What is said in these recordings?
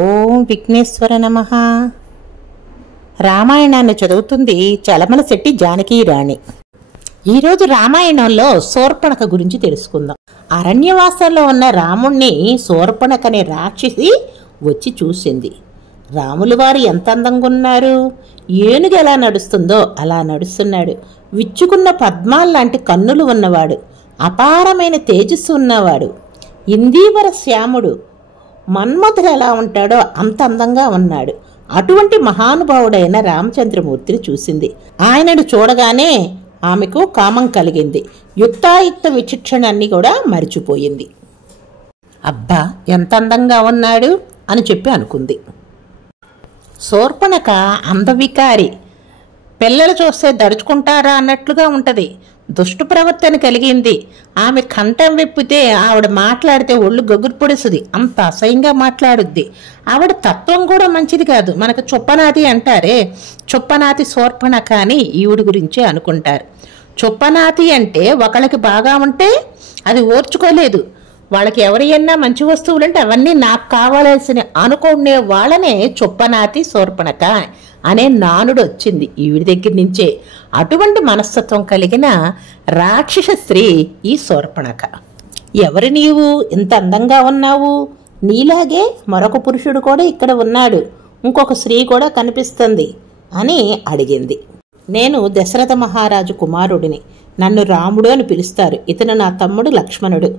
ఓం విఘ్నేశ్వర నమః. రామాయణాన్ని చదువుతుంది చలమలశెట్టి జానకి రాణి. ఈరోజు రామాయణంలో శూర్పణఖ గురించి తెలుసుకుందాం. అరణ్యవాసంలో ఉన్న రాముణ్ణి శూర్పణఖ అనే రాక్షసి వచ్చి చూసింది. రాములు వారు ఎంత అందంగా ఉన్నారు, ఏనుగు ఎలా నడుస్తుందో అలా నడుస్తున్నాడు. విచ్చుకున్న పద్మాల్లాంటి కన్నులు ఉన్నవాడు, అపారమైన తేజస్సు ఉన్నవాడు, ఇందీవర శ్యాముడు, మన్మథుడు ఎలా ఉంటాడో అంత అందంగా ఉన్నాడు. అటువంటి మహానుభావుడైన రామచంద్రమూర్తిని చూసింది. ఆయనను చూడగానే ఆమెకు కామం కలిగింది. యుక్తాయుక్త విచక్షణాన్ని కూడా మరిచిపోయింది. అబ్బా ఎంత అందంగా ఉన్నాడు అని చెప్పి అనుకుంది. శూర్పణఖ అందవికారి, పిల్లలు చూస్తే దడుచుకుంటారా అన్నట్లుగా ఉంటది. దుష్టు ప్రవర్తన కలిగింది. ఆమె కంఠం విప్పితే ఆవిడ మాట్లాడితే ఒళ్ళు గొగ్గురు పొడుస్తుంది, అంత అసహ్యంగా మాట్లాడుద్ది. ఆవిడ తత్వం కూడా మంచిది కాదు. మనకు చుప్పనాతి అంటారే, చుప్పనాతి శూర్పణఖ అని ఈవిడి గురించే అనుకుంటారు. చుప్పనాతి అంటే ఒకళ్ళకి బాగా ఉంటే అది ఓర్చుకోలేదు, వాళ్ళకి ఎవరైనా మంచి వస్తువులు అంటే అవన్నీ నాకు కావాల్సిన అనుకునే వాళ్ళనే చుప్పనాతి శూర్పణఖ అనే నానుడు వచ్చింది ఈవిడి దగ్గర నుంచే. అటువంటి మనస్తత్వం కలిగిన రాక్షస స్త్రీ ఈ శూర్పణఖ. ఎవరు నీవు, ఇంత అందంగా ఉన్నావు? నీలాగే మరొక పురుషుడు కూడా ఇక్కడ ఉన్నాడు, ఇంకొక స్త్రీ కూడా కనిపిస్తుంది అని అడిగింది. నేను దశరథ మహారాజు కుమారుడిని, నన్ను రాముడు అని పిలుస్తారు. ఇతను నా తమ్ముడు లక్ష్మణుడు,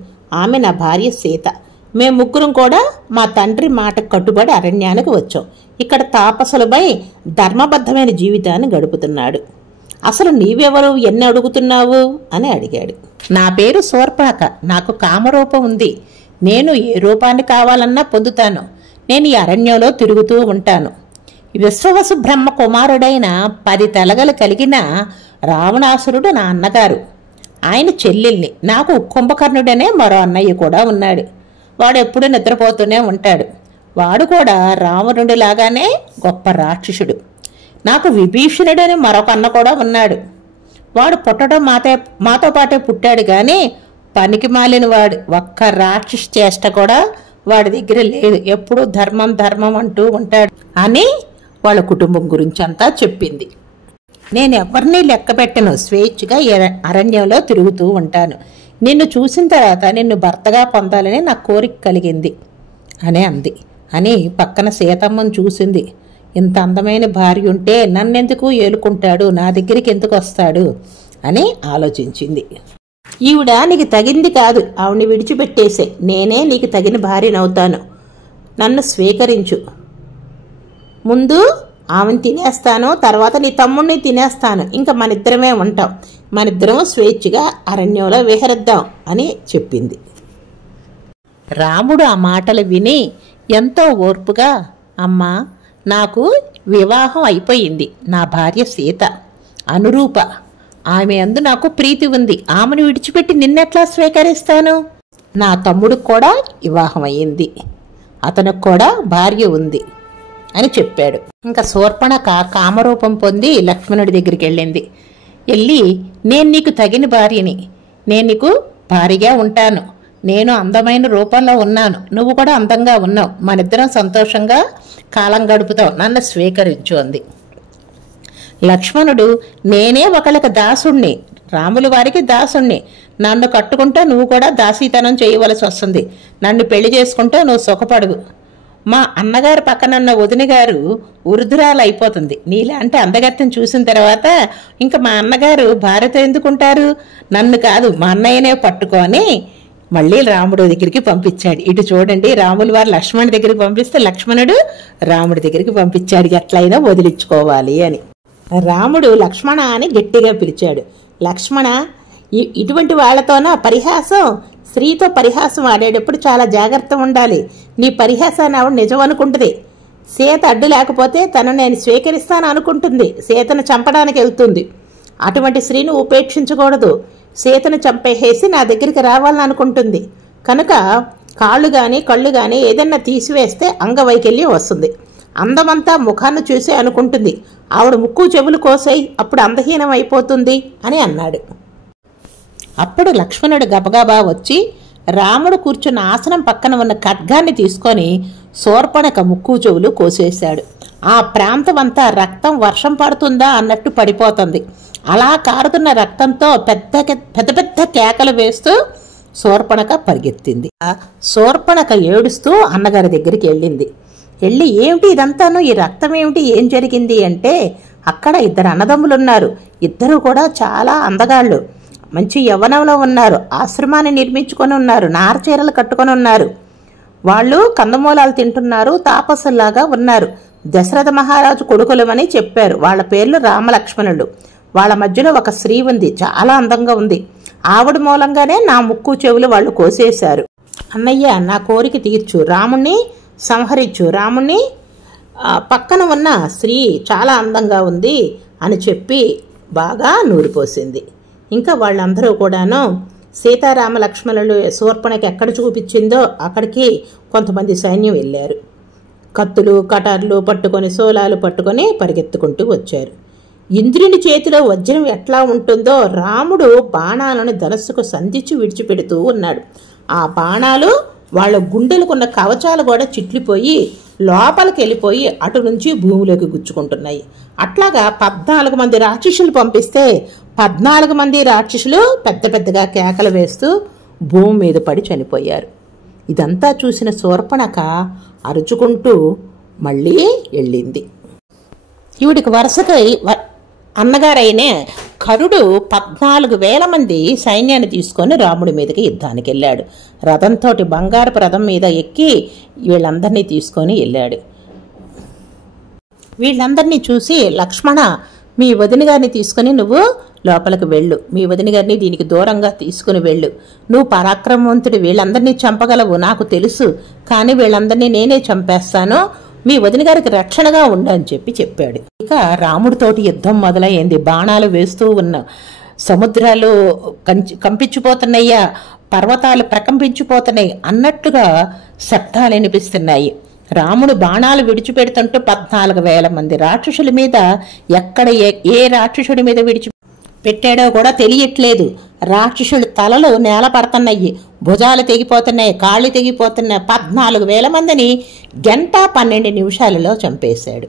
ఆమె నా భార్య సీత. మేము ముగ్గురం కూడా మా తండ్రి మాట కట్టుబడి అరణ్యానికి వచ్చాం. ఇక్కడ తాపసులపై ధర్మబద్ధమైన జీవితాన్ని గడుపుతున్నాడు. అసలు నీవెవరు, ఎన్ని అడుగుతున్నావు అని అడిగాడు. నా పేరు శూర్పణఖ, నాకు కామరూపం ఉంది. నేను ఏ రూపాన్ని కావాలన్నా పొందుతాను. నేను ఈ అరణ్యంలో తిరుగుతూ ఉంటాను. విశ్వవసు బ్రహ్మ కుమారుడైన 10 తలగలు కలిగిన రావణాసురుడు నా అన్నగారు, ఆయన చెల్లెల్ని. నాకు కుంభకర్ణుడనే మరో అన్నయ్య కూడా ఉన్నాడు. వాడు ఎప్పుడూ నిద్రపోతూనే ఉంటాడు. వాడు కూడా రావణుడి లాగానే గొప్ప రాక్షసుడు. నాకు విభీషణుడని మరొక అన్న కూడా ఉన్నాడు. వాడు పుట్టడం మాతో పాటే పుట్టాడు, కానీ పనికి మాలిన వాడు. ఒక్క రాక్షసు చేష్ట కూడా వాడి దగ్గర లేదు. ఎప్పుడూ ధర్మం ధర్మం అంటూ ఉంటాడు అని వాళ్ళ కుటుంబం గురించి అంతా చెప్పింది. నేను ఎవరిని లెక్క పెట్టను, స్వేచ్ఛగా అరణ్యంలో తిరుగుతూ ఉంటాను. నిన్ను చూసిన తర్వాత నిన్ను భర్తగా పొందాలని నా కోరిక కలిగింది అని అంది. అని పక్కన సీతమ్మను చూసింది. ఇంత అందమైన భార్య ఉంటే నన్నెందుకు ఏలుకుంటాడు, నా దగ్గరికి ఎందుకు వస్తాడు అని ఆలోచించింది. ఈవిడ నీకు తగింది కాదు, ఆవిడని విడిచిపెట్టేసే, నేనే నీకు తగిన భార్యనవుతాను, నన్ను స్వీకరించు. ముందు ఆమెను తినేస్తాను, తర్వాత నీ తమ్ముడిని తినేస్తాను, ఇంకా మనిద్దరమే ఉంటాం, మనిద్దరం స్వేచ్ఛగా అరణ్యంలో విహరిద్దాం అని చెప్పింది. రాముడు ఆ మాటలు విని ఎంతో ఓర్పుగా, అమ్మా నాకు వివాహం అయిపోయింది, నా భార్య సీత అనురూప, ఆమె అందు నాకు ప్రీతి ఉంది, ఆమెను విడిచిపెట్టి నిన్నెట్లా స్వీకరిస్తాను? నా తమ్ముడికి కూడా వివాహం అయ్యింది, అతనికి కూడా భార్య ఉంది అని చెప్పాడు. ఇంకా శూర్పణఖ కామరూపం పొంది లక్ష్మణుడి దగ్గరికి వెళ్ళింది. వెళ్ళి, నేను నీకు తగిన భార్యని, నేను నీకు భార్యగా ఉంటాను, నేను అందమైన రూపంలో ఉన్నాను, నువ్వు కూడా అందంగా ఉన్నావు, మనిద్దరం సంతోషంగా కాలం గడుపుతావు, నన్ను స్వీకరించు అంది. లక్ష్మణుడు, నేనే ఒకళ్ళకి దాసుణ్ణి, రాముల వారికి దాసుణ్ణి, నన్ను కట్టుకుంటే నువ్వు కూడా దాసీతనం చేయవలసి వస్తుంది, నన్ను పెళ్లి చేసుకుంటే నువ్వు సుఖపడవు. మా అన్నగారు పక్కనున్న వదిన గారు వృద్ధురాలు అయిపోతుంది, నీలాంటి అందగత్తెను చూసిన తర్వాత ఇంకా మా అన్నగారు భార్యతో ఎందుకుంటారు, నన్ను కాదు మా అన్నయ్యనే పట్టుకొని మళ్ళీ రాముడి దగ్గరికి పంపించాడు. ఇటు చూడండి, రాముల వారు లక్ష్మణుడి దగ్గరికి పంపిస్తే లక్ష్మణుడు రాముడి దగ్గరికి పంపించాడు, ఎట్లయినా వదిలించుకోవాలి అని. రాముడు లక్ష్మణ అని గట్టిగా పిలిచాడు. లక్ష్మణ, ఇటువంటి వాళ్లతోన పరిహాసం, స్త్రీతో పరిహాసం ఆడేటప్పుడు చాలా జాగ్రత్త ఉండాలి. నీ పరిహాసాన్ని ఆవిడ నిజం అనుకుంటుంది. సీత అడ్డు లేకపోతే తను నేను స్వీకరిస్తాను అనుకుంటుంది, సీతను చంపడానికి వెళ్తుంది. అటువంటి స్త్రీని ఉపేక్షించకూడదు. సీతను చంపేసి నా దగ్గరికి రావాలని అనుకుంటుంది కనుక కాళ్ళు కానీ కళ్ళు కానీ ఏదన్నా తీసివేస్తే అంగవైకల్యం వస్తుంది. అందమంతా ముఖాన్ని చూసే అనుకుంటుంది, ఆవిడ ముక్కు చెవులు కోసాయి, అప్పుడు అందహీనం అయిపోతుంది అని అన్నాడు. అప్పుడు లక్ష్మణుడు గబగబా వచ్చి రాముడు కూర్చున్న ఆసనం పక్కన ఉన్న ఖడ్గాన్ని తీసుకొని శూర్పణఖ ముక్కు చెవులు కోసేశాడు. ఆ ప్రాంతం అంతా రక్తం వర్షం పడుతుందా అన్నట్టు పడిపోతుంది. అలా కారుతున్న రక్తంతో పెద్ద పెద్ద కేకలు వేస్తూ శూర్పణఖ పరిగెత్తింది. శూర్పణఖ ఏడుస్తూ అన్నగారి దగ్గరికి వెళ్ళి ఏమిటి ఇదంతాను, ఈ రక్తం ఏమిటి, ఏం జరిగింది అంటే, అక్కడ ఇద్దరు అన్నదమ్ములున్నారు. ఇద్దరు కూడా చాలా అందగాళ్ళు, మంచి యవ్వనంలో ఉన్నారు. ఆశ్రమాన్ని నిర్మించుకొని ఉన్నారు, నారచీరలు కట్టుకొని ఉన్నారు. వాళ్ళు కందమూలాలు తింటున్నారు, తాపసుల్లాగా ఉన్నారు. దశరథ మహారాజు కొడుకులమని చెప్పారు. వాళ్ళ పేర్లు రామలక్ష్మణులు. వాళ్ళ మధ్యలో ఒక స్త్రీ ఉంది, చాలా అందంగా ఉంది. ఆవిడ మూలంగానే నా ముక్కు చెవులు వాళ్ళు కోసేశారు. అన్నయ్య, నా కోరిక తీర్చు, రాముణ్ణి సంహరించు, రాముణ్ణి పక్కన ఉన్న స్త్రీ చాలా అందంగా ఉంది అని చెప్పి బాగా నూరిపోసింది. ఇంకా వాళ్ళందరూ కూడాను సీతారామ లక్ష్మణులు శూర్పణఖ ఎక్కడ చూపించిందో అక్కడికి కొంతమంది సైన్యం వెళ్ళారు. కత్తులు కటార్లు పట్టుకొని శూలాలు పట్టుకొని పరిగెత్తుకుంటూ వచ్చారు. ఇంద్రుని చేతిలో వజ్రం ఎట్లా ఉంటుందో రాముడు బాణాలను ధనస్సుకు సంధించి విడిచిపెడుతూ ఉన్నాడు. ఆ బాణాలు వాళ్ళ గుండెలకున్న కవచాలు కూడా చిట్లిపోయి లోపలికి వెళ్ళిపోయి అటు నుంచి భూమిలోకి గుచ్చుకుంటున్నాయి. అట్లాగా 14 మంది రాక్షసులు పంపిస్తే 14 మంది రాక్షసులు పెద్ద పెద్దగా కేకలు వేస్తూ భూమి మీద పడి చనిపోయారు. ఇదంతా చూసిన శూర్పణఖ అరుచుకుంటూ మళ్ళీ వెళ్ళింది. ఈవిడికి వరుసగా అన్నగారైన కరుడు 14,000 మంది సైన్యాన్ని తీసుకొని రాముడి మీదకి యుద్ధానికి వెళ్ళాడు. రథంతో, బంగారపు రథం మీద ఎక్కి వీళ్ళందరినీ తీసుకొని వెళ్ళాడు. వీళ్ళందరినీ చూసి, లక్ష్మణ, మీ వదిన గారిని తీసుకుని నువ్వు లోపలికి వెళ్ళు, మీ వదిన గారిని దీనికి దూరంగా తీసుకుని వెళ్ళు, నువ్వు పరాక్రమవంతుడు, వీళ్ళందరినీ చంపగలవు నాకు తెలుసు, కానీ వీళ్ళందరినీ నేనే చంపేస్తాను, మీ వదిన గారికి రక్షణగా ఉండని చెప్పాడు. ఇక రాముడితోటి యుద్ధం మొదలైంది. బాణాలు వేస్తూ ఉన్న సముద్రాలు కంపించిపోతున్నాయ్యా, పర్వతాలు ప్రకంపించిపోతున్నాయి అన్నట్టుగా శబ్దాలు వినిపిస్తున్నాయి. రాముడు బాణాలు విడిచిపెడుతుంటూ 14,000 మంది రాక్షసుల మీద ఎక్కడ ఏ రాక్షసుడి మీద పెట్టాడో కూడా తెలియట్లేదు. రాక్షసులు తలలు నేల పడుతున్నాయి, భుజాలు తెగిపోతున్నాయి, కాళ్ళు తెగిపోతున్నాయి. 14,000 మందిని 1:12 నిమిషాలలో చంపేశాడు.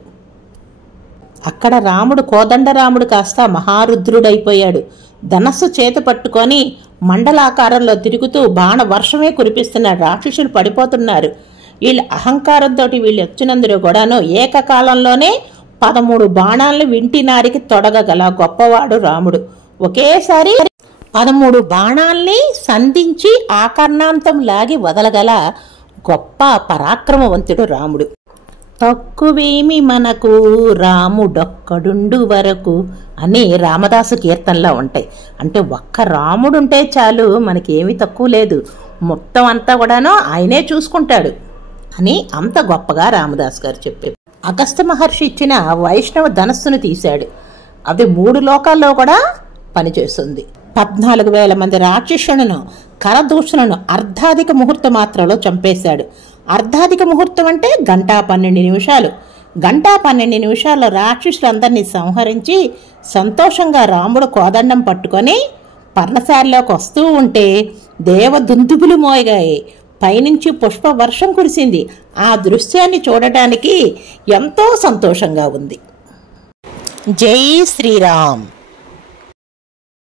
అక్కడ రాముడు, కోదండరాముడు కాస్త మహారుద్రుడైపోయాడు. ధనస్సు చేతి పట్టుకొని మండలాకారంలో తిరుగుతూ బాణ వర్షమే కురిపిస్తున్న రాక్షసులు పడిపోతున్నారు. వీళ్ళ అహంకారంతో వీళ్ళు వచ్చినందులో కూడాను ఏకకాలంలోనే 13 బాణాలను వింటినారికి తొడగగల గొప్పవాడు రాముడు. ఒకేసారి 13 బాణాల్ని సంధించి ఆకర్ణాంతం లాగి వదలగల గొప్ప పరాక్రమవంతుడు రాముడు. తక్కువేమి మనకు రాముడొక్కడుండు వరకు అని రామదాసు కీర్తనలో ఉంటాయి. అంటే ఒక్క రాముడుంటే చాలు, మనకేమీ తక్కువ లేదు, మొత్తం అంతా కూడాను ఆయనే చూసుకుంటాడు అని అంత గొప్పగా రామదాసు గారు చెప్పారు. అగస్త్య మహర్షి ఇచ్చిన వైష్ణవ ధనస్సును తీశాడు. అది 3 లోకాల్లో కూడా పనిచేస్తుంది. 14,000 మంది రాక్షసులను, కరదూషణను అర్ధాధిక ముహూర్త మాత్రలో చంపేశాడు. అర్ధాధిక ముహూర్తం అంటే 1:12 నిమిషాలు. 1:12 నిమిషాల్లో రాక్షసులందరినీ సంహరించి సంతోషంగా రాముడు కోదండం పట్టుకొని పర్ణశాలలోకి వస్తూ ఉంటే దేవదుందుబులు మోయగాయి, పైనుంచి పుష్ప వర్షం కురిసింది. ఆ దృశ్యాన్ని చూడటానికి ఎంతో సంతోషంగా ఉంది. జై శ్రీరామ్.